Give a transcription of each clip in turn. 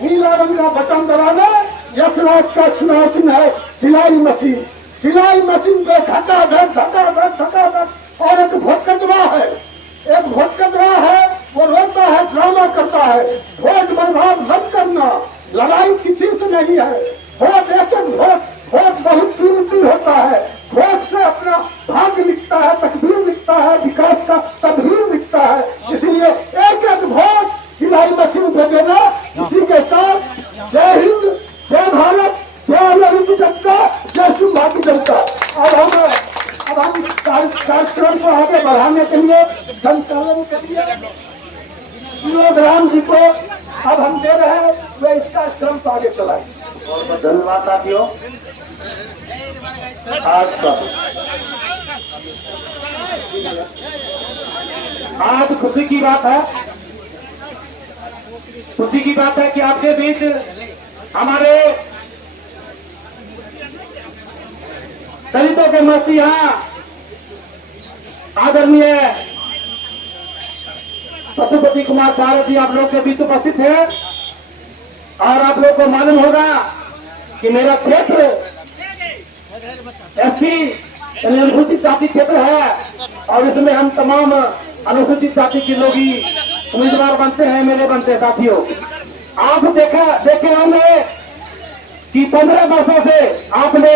नीला रंग का बटन दबाना यशराज का चुनाव चिन्ह है सिलाई मशीन। सिलाई मशीन पे धक्का धक और एक भोटकटवा है, वो रोता है, ड्रामा करता है। वोट बर्बाद मत करना, लड़ाई किसी से नहीं है। वोट एक वोट बहुत कीमती होता है। वोट से अपना भाग्य लिखता है, तकदीर लिखता है, विकास का तदबीर लिखता है। इसलिए एक वोट सिलाई मशीन पे देना। इसी के साथ जय हिंद, जय भारत, जय ललित जनता, जय सिंह भारतीय जनता। अब हम इस कार्यक्रम को आगे बढ़ाने के लिए, संचालन के लिए विनोद राम जी को अब हम दे रहे हैं, वे इस कार्यक्रम को आगे चलाएं। धन्यवाद साथियों। आज खुशी की बात है कि आपके बीच हमारे दलितों के मसीहा आदरणीय पशुपति कुमार पारस जी आप लोग के बीच उपस्थित है। और आप लोग को मालूम होगा कि मेरा क्षेत्र एससी अनुसूचित जाति क्षेत्र है और इसमें हम तमाम अनुसूचित जाति के लोग ही उम्मीदवार बनते हैं, मेले बनते हैं। साथियों, आप देखे होंगे कि 15 वर्षों से आपने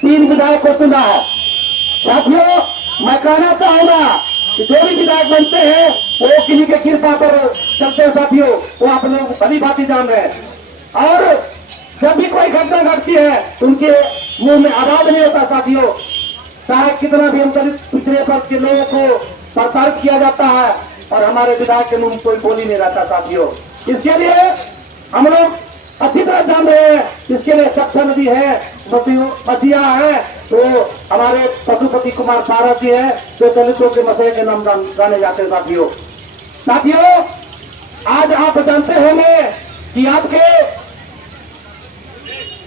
3 विधायक को चुना है। साथियों, मैं कहना चाहूंगा कि जो भी विधायक बनते हैं वो किन्हीं के कृपा पर चलते हैं। साथियों, वो आप लोग भली भांति जान रहे हैं। और जब भी कोई घटना घटती है उनके मुंह में आवाज नहीं होता। साथियों, चाहे कितना भी हम दलित पिछड़े वर्ग के लोगों को प्रताड़ित किया जाता है और हमारे विधायक के मुंह में कोई बोली नहीं रहता। साथियों, इसके लिए हम लोग अच्छी तरह जान रहे हैं। इसके लिए सक्षम नदी है, मसीहा है, तो हमारे पशुपति कुमार पारस जी है जो दलितों के मसले के नाम जाने जाते हैं। साथियों, आज आप जानते होंगे कि आपके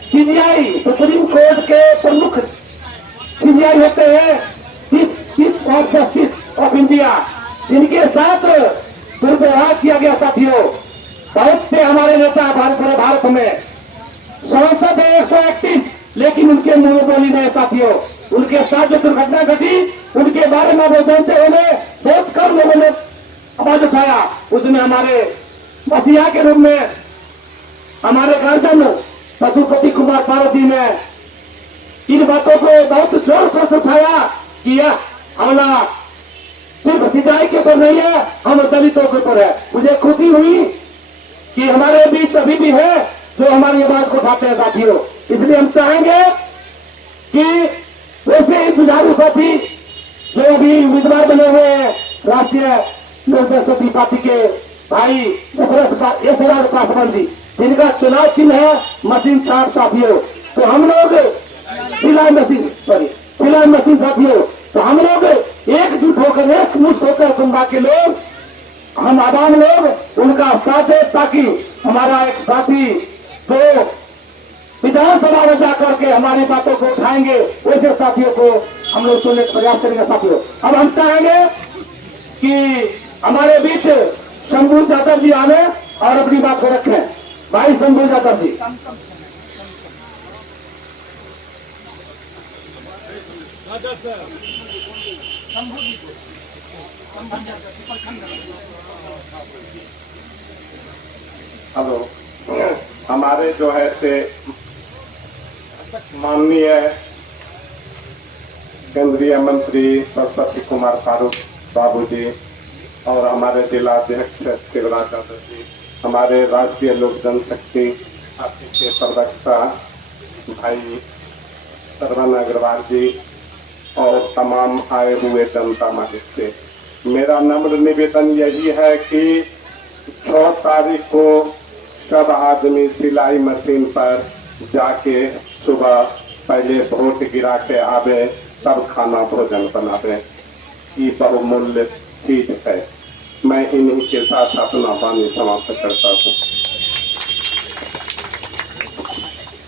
सीबीआई सुप्रीम कोर्ट के प्रमुख सीबीआई होते हैं chief of justice of India, जिनके साथ दुर्व्यवहार किया गया। साथियों, बहुत से हमारे नेता पूरे भारत में संसद है 131, लेकिन उनके मुंह में बोली नहीं। साथियों, उनके साथ जो दुर्घटना घटी उनके बारे में वो जानते होंगे, बहुत कम लोगों ने आवाज उठाया। उसमें हमारे मसीहा के रूप में हमारे गार्जियन पशुपति कुमार पारस जी ने इन बातों को बहुत जोर शोर से उठाया कि यह हमला सिर्फ सिंचाई के ऊपर नहीं है, हम दलितों के ऊपर है। मुझे खुशी हुई कि हमारे बीच अभी भी है जो हमारी आवाज को उठाते हैं। साथियों, इसलिए हम चाहेंगे कि वैसे ही जुझारू साथी जो अभी उम्मीदवार बने हुए हैं राष्ट्रीय लोकदर्शक पार्टी के भाई यशराज पासवान जी, जिनका चुनाव चिन्ह है मशीन छाप। साथियों, तो हम लोग सिलाई मशीन साथियों, तो हम लोग एकजुट होकर, एक मुश्त होकर कुंभा के लोग, हम आवाम लोग उनका साथ दे, ताकि हमारा एक साथी जो विधानसभा में जाकर के हमारी बातों को उठाएंगे, वैसे साथियों को हम लोग सुनने का प्रयास करेंगे। साथियों, अब हम चाहेंगे कि हमारे बीच शंभू यादव जी आवे और अपनी बात को रखें। भाई शंभू यादव जी। हेलो, हमारे जो है से माननीय केंद्रीय मंत्री पशुपति कुमार पारस बाबू जी और हमारे जिला अध्यक्ष शिवराज यादव जी, हमारे राष्ट्रीय लोक जनशक्ति पार्टी के प्रवक्ता भाई सरवन अग्रवाल जी और तमाम आए हुए जनता मालिक से मेरा नम्र निवेदन यही है कि 6 तारीख को सब आदमी सिलाई मशीन पर जाके सुबह पहले वोट गिरा के आवे, तब खाना भोजन बनावे। ये बहुमूल्य चीज है। मैं इन्हीं के साथ अपना वाणी समाप्त करता हूँ।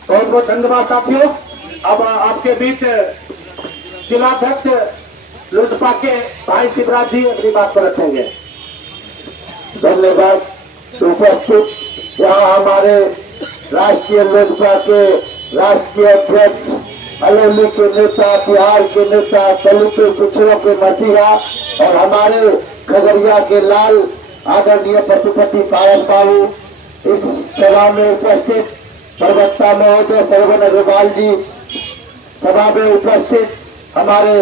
बहुत बहुत धन्यवाद साथियों। अब आपके बीच जिलाध्यक्ष लोजपा के भाई शिवराज जी अपनी बात पर रखेंगे। धन्यवाद। उपस्थित जहाँ हमारे राष्ट्रीय लोजपा के राष्ट्रीय अध्यक्ष अलौली के नेता, बिहार के नेता, दलितों पिछड़ों के मसीहा और हमारे खगड़िया के लाल आदरणीय पशुपति पायल बाबू, इस सभा में उपस्थित प्रवक्ता महोदय सरवन अग्रवाल जी, सभा में उपस्थित हमारे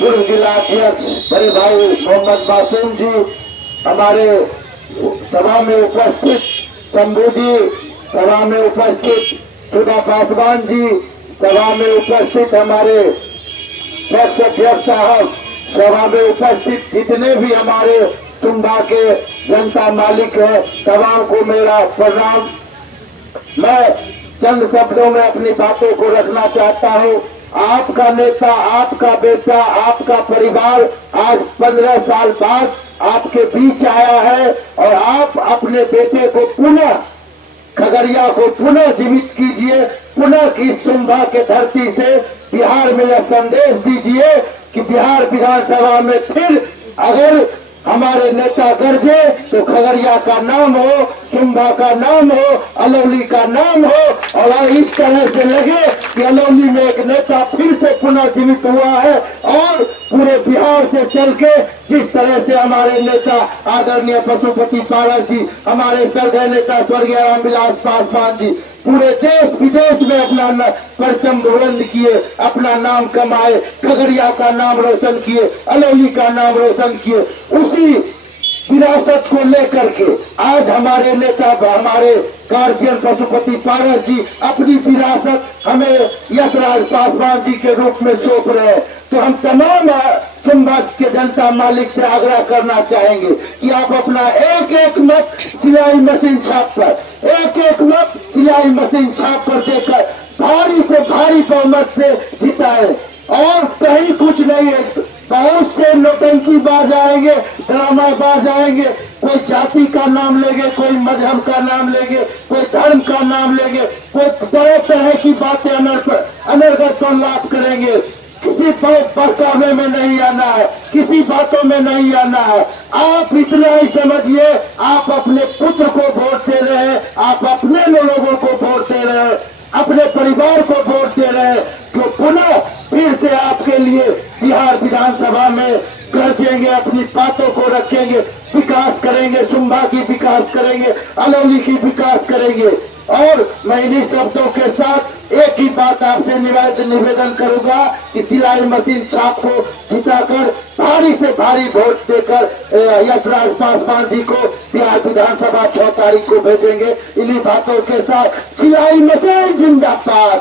पूर्व जिला अध्यक्ष बड़े भाई मोहम्मद मासूम जी, हमारे सभा में उपस्थित शंभू जी, सभा में उपस्थित सुधा पासवान जी, सभा में उपस्थित हमारे अध्यक्ष साहब, सभा में उपस्थित जितने भी हमारे सुंबा के जनता मालिक है, तमाम को मेरा प्रणाम। मैं चंद शब्दों में अपनी बातों को रखना चाहता हूँ। आपका नेता, आपका बेटा, आपका परिवार आज 15 साल बाद आपके बीच आया है और आप अपने बेटे को पुनः, खगड़िया को पुनः जीवित कीजिए, पुनः इस सुंबा के धरती से बिहार में यह संदेश दीजिए कि बिहार विधानसभा में फिर अगर हमारे नेता गरजे तो खगड़िया का नाम हो, सुंबा का नाम हो, अलौली का नाम हो और इस तरह से लगे कि अलौली में एक नेता फिर से पुनः जीवित हुआ है और पूरे बिहार से चल के जिस तरह से हमारे नेता आदरणीय पशुपति पारस जी, हमारे सरदय नेता स्वर्गीय रामविलास पासवान जी पूरे देश विदेश में अपना परचम बुलंद किए, अपना नाम कमाए, खगड़िया का नाम रोशन किए, अलौली का नाम रोशन किए। उसी विरासत को लेकर के आज हमारे नेता, हमारे गार्जियन पशुपति पारस जी अपनी विरासत हमें यशराज पासवान जी के रूप में सौंप रहे हैं। तो हम तमाम संभाग के जनता मालिक से आग्रह करना चाहेंगे कि आप अपना एक एक मत सिलाई मशीन छाप पर, एक एक मत सिलाई मशीन छाप पर देकर भारी से भारी बहुमत से जिताए और कहीं कुछ नहीं है। बहुत से नौटंकी बाज आएंगे, ड्रामाबाज आएंगे, कोई जाति का नाम लेंगे, कोई मजहब का नाम लेंगे, कोई धर्म का नाम लेंगे, कोई तरह तरह की बातें अनर्गत लाभ करेंगे। किसी बहकावे में नहीं आना है, किसी बातों में नहीं आना है। आप इतना ही समझिए, आप अपने पुत्र को वोट दे रहे हैं, आप अपने लोगों को वोट दे रहे हैं, अपने परिवार को वोट दे रहे हैं, जो पुनः फिर से आपके लिए बिहार विधानसभा में गरजेंगे, अपनी बातों को रखेंगे, विकास करेंगे, सुंबा की विकास करेंगे, अलौली की विकास करेंगे। और मैं इन्हीं शब्दों के साथ एक ही बात आपसे निवेदन करूंगा कि सिलाई मशीन छाप को जिताकर भारी से भारी वोट देकर यशराज पासवान जी को बिहार विधानसभा 6 तारीख को भेजेंगे। इन्हीं बातों के साथ सिलाई मशीन जिंदाबाद,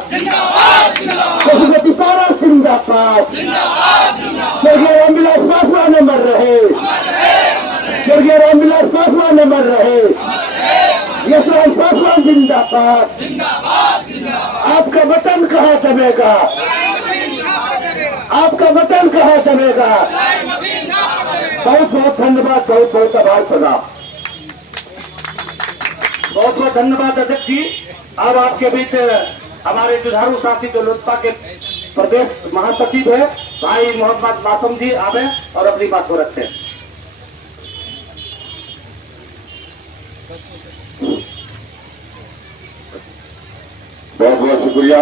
पशुपति पारस जिंदाबाद, स्वर्गीय रामविलास पासवान अमर रहे, स्वर्गीय रामविलास पासवान अमर रहे, यशराज पासवान जिंदाबाद। आपका बटन कहाँ दबेगा, आपका बटन कहाँ दबेगा। बहुत बहुत धन्यवाद, बहुत बहुत आभार प्रणाम। बहुत बहुत धन्यवाद अध्यक्ष जी। अब आपके बीच हमारे जुझारू साथी जो लोजपा के प्रदेश महासचिव है भाई मोहम्मद मासूम जी आवे और अपनी बात को रखते हैं। बहुत बहुत शुक्रिया।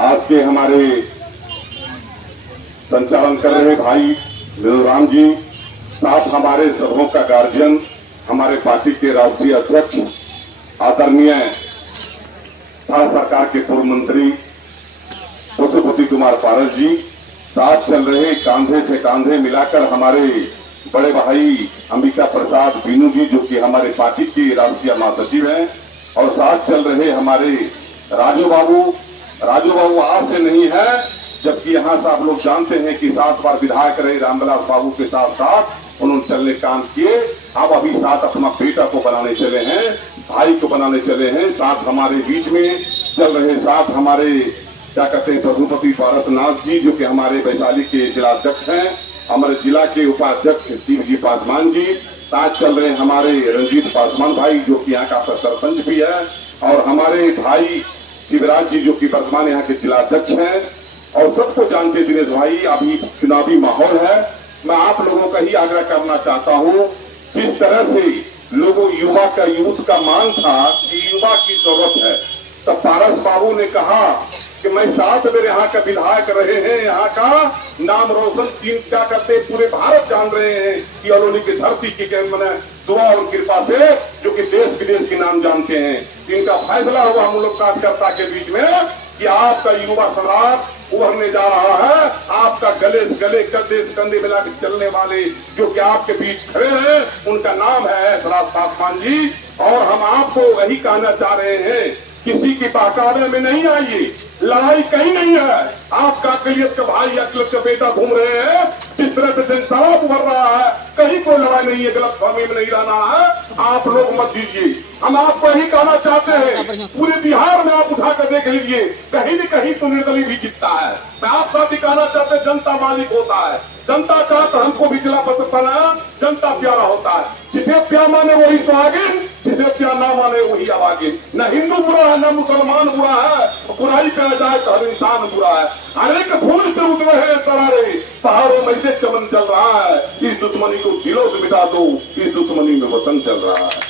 आज के हमारे संचालन कर रहे भाई राम जी, साथ हमारे सभों का गार्जियन, हमारे पार्टी के राष्ट्रीय अध्यक्ष आदरणीय भारत सरकार के पूर्व मंत्री पशुपति कुमार पारस जी, साथ चल रहे कांधे से कांधे मिलाकर हमारे बड़े भाई अंबिका प्रसाद बीनू जी जो कि हमारे पार्टी के राष्ट्रीय महासचिव हैं, और साथ चल रहे हमारे राजू बाबू आज से नहीं है, जबकि यहाँ से आप लोग जानते हैं कि 7 बार विधायक रहे रामविलास बाबू के साथ साथ उन्होंने चलने काम किए। अब अभी साथ अपना बेटा को बनाने चले हैं, भाई को बनाने चले हैं। साथ हमारे बीच में चल रहे साथ हमारे क्या कहते हैं पशुपति पारस नाथ जी जो कि हमारे वैशाली के जिला अध्यक्ष हैं, हमारे जिला के उपाध्यक्ष शिव जी पासवान जी, साथ चल रहे हमारे रंजीत पासवान भाई जो कि यहाँ का सरपंच भी है, और हमारे भाई शिवराज जी जो कि वर्तमान यहाँ के जिला अध्यक्ष हैं। और सबको जानते दिनेश भाई, अभी चुनावी माहौल है। मैं आप लोगों का ही आग्रह करना चाहता हूँ, जिस तरह से लोगों युवा का यूथ का मांग था कि युवा की जरूरत है। तब पारस बाबू ने कहा कि मैं 7 मेरे यहाँ का विधायक रहे हैं, यहाँ का नाम रोशन तीन क्या करते पूरे भारत जान रहे हैं कि अलोनी की धरती की मैंने दुआ और कृपा से जो कि देश विदेश के नाम जानते हैं। इनका फैसला हुआ हम लोग कार्यकर्ता के बीच में कि आपका युवा सम्राट उभरने जा रहा है। आपका गले से गले कंधे से कंधे मिला के चलने वाले जो कि आपके बीच खड़े हैं उनका नाम है ऐशराज पासवान जी। और हम आपको वही कहना चाह रहे हैं, किसी की बहकावे में नहीं आइए, लड़ाई कहीं नहीं है। आपका अकलियत का भाई अकलियत का बेटा घूम रहे हैं, जिस तरह से जनसराब उभर रहा है, कहीं कोई लड़ाई नहीं है, गलत फहमी में नहीं रहना है। आप लोग मत दीजिए। हम आपको यही कहना चाहते हैं, पूरे बिहार में आप उठाकर देख लीजिए, कहीं न कहीं तो निर्दलीय भी जीतता है। मैं आप साथ ही कहना चाहते हैं, जनता मालिक होता है, जनता चाहता हमको भी जिला पद बनाया, जनता प्यारा होता है। जिसे प्यार माने वही सुहागिन, जिसे प्यार ना माने वही अभागिन। न हिंदू बुरा है न मुसलमान बुरा है, बुराई कहा जाए तो हर इंसान बुरा है। हर एक फूल से उठ रहे सरारे, पहाड़ों में से चमन चल रहा है। इस दुश्मनी को दिलों से मिटा दो, इस दुश्मनी में वतन चल रहा है।